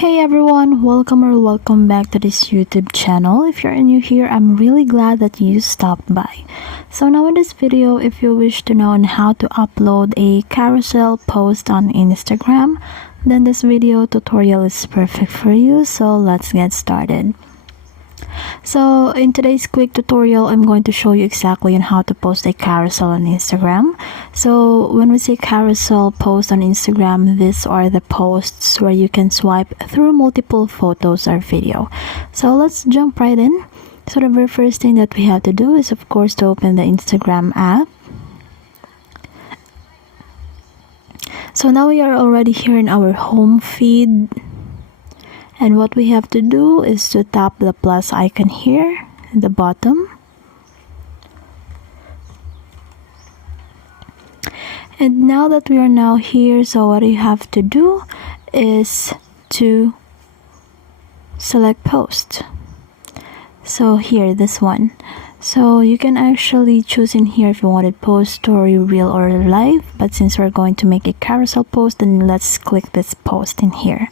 Hey everyone, welcome back to this YouTube channel. If you're new here, I'm really glad that you stopped by. So now in this video, if you wish to know on how to upload a carousel post on Instagram, then this video tutorial is perfect for you. So let's get started. So in today's quick tutorial, I'm going to show you exactly on how to post a carousel on Instagram. So when we say carousel post on Instagram, these are the posts where you can swipe through multiple photos or video. So let's jump right in. So the very first thing that we have to do is, of course, to open the Instagram app. So now we are already here in our home feed. And what we have to do is to tap the plus icon here at the bottom. And now that we are now here, so what you have to do is to select post. So here, this one. So you can actually choose in here if you wanted post, story, reel, or live. But since we're going to make a carousel post, then let's click this post in here.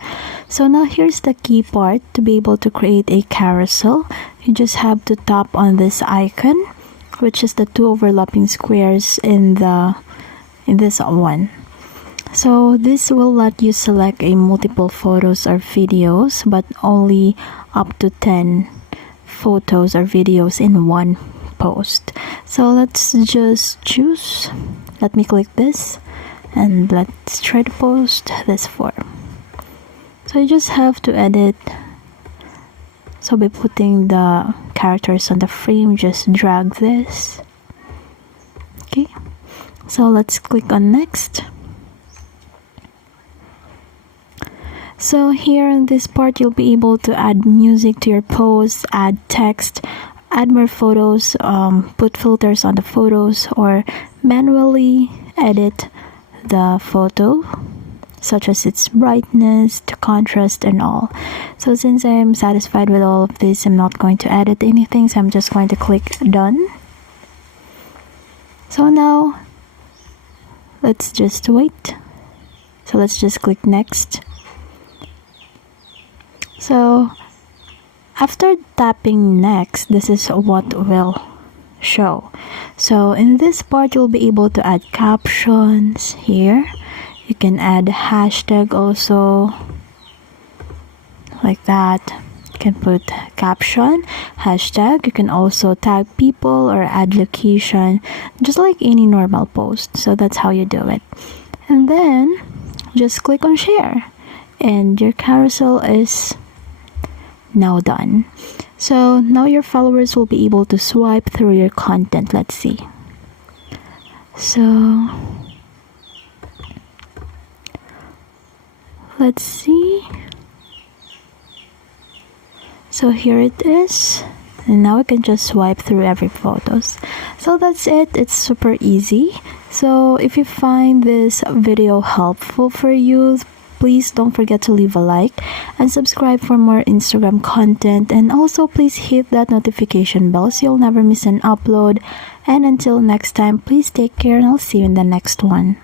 So now here's the key part. To be able to create a carousel, you just have to tap on this icon, which is the two overlapping squares in this one. So this will let you select a multiple photos or videos, but only up to 10 photos or videos in one post. So let's just choose. Let me click this and let's try to post this form. So you just have to edit. So by putting the characters on the frame, just drag this. Okay, so let's click on next. So here in this part, you'll be able to add music to your post, add text, add more photos, put filters on the photos, or manually edit the photo, such as its brightness, the contrast, and all. So since I'm satisfied with all of this, I'm not going to edit anything, so I'm just going to click done. So now, let's just wait. So let's just click next. So after tapping next, this is what will show. So in this part, you'll be able to add captions here. You can add hashtag also, like that. You can put caption, hashtag. You can also tag people or add location, just like any normal post. So that's how you do it. And then just click on share, and your carousel is now done. So now your followers will be able to swipe through your content. Let's see. So let's see. So here it is, and now we can just swipe through every photos. So that's it. It's super easy. So if you find this video helpful for you, please don't forget to leave a like and subscribe for more Instagram content, and also please hit that notification bell so you'll never miss an upload. And until next time, please take care, and I'll see you in the next one.